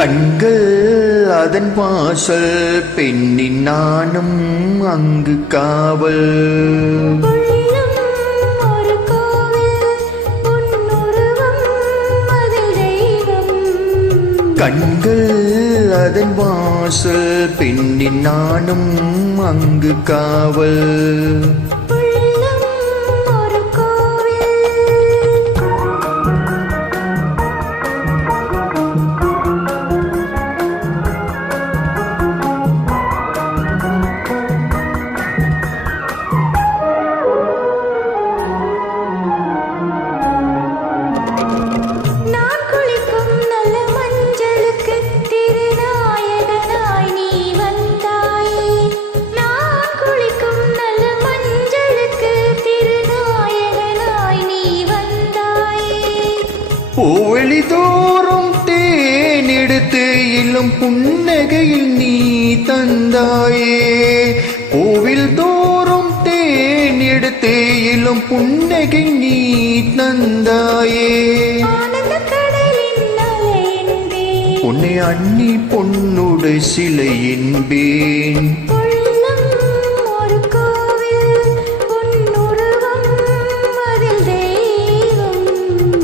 கண்கள் அதன் வாசல் பெண்ணின் நானும் அங்கு காவல் கண்கள் அதன் வாசல் பெண்ணின் நானும் அங்கு காவல் பூவெளி தோறும் தேனெடுத்து இளம் புன்னகையில் நீ தந்தாயே கோவில் தோறும் தேனெடுத்து இளம் புன்னகை நீ தந்தாயே உன்னை அண்ணி பொன்னுடை சிலை என்பேன்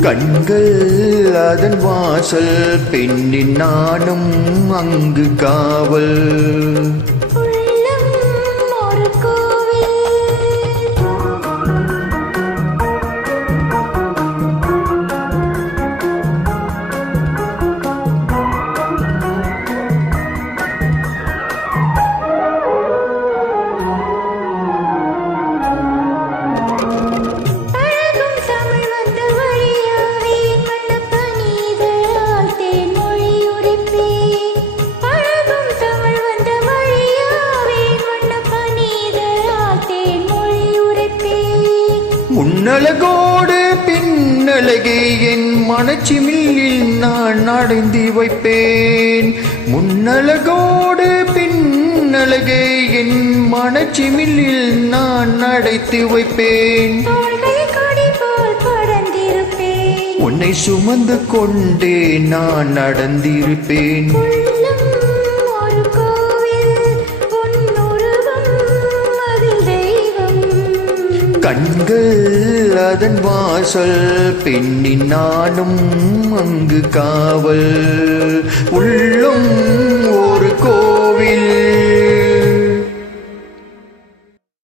கண்கள் அதன் வாசல் பெண்ணின் நானும் அங்கு காவல் முன்னழகோடு பின்னழகே என் மனச்சிமிழில் நான் அடைந்து வைப்பேன் முன்னழகோடு பின்னழகே என் மனச்சிமிழில் நான் அடைத்து வைப்பேன் உன்னை சுமந்து கொண்டே நான் நடந்திருப்பேன் கண்கள் அதன் வாசல் பெண்ணின் நானும் அங்கு காவல் உள்ளம்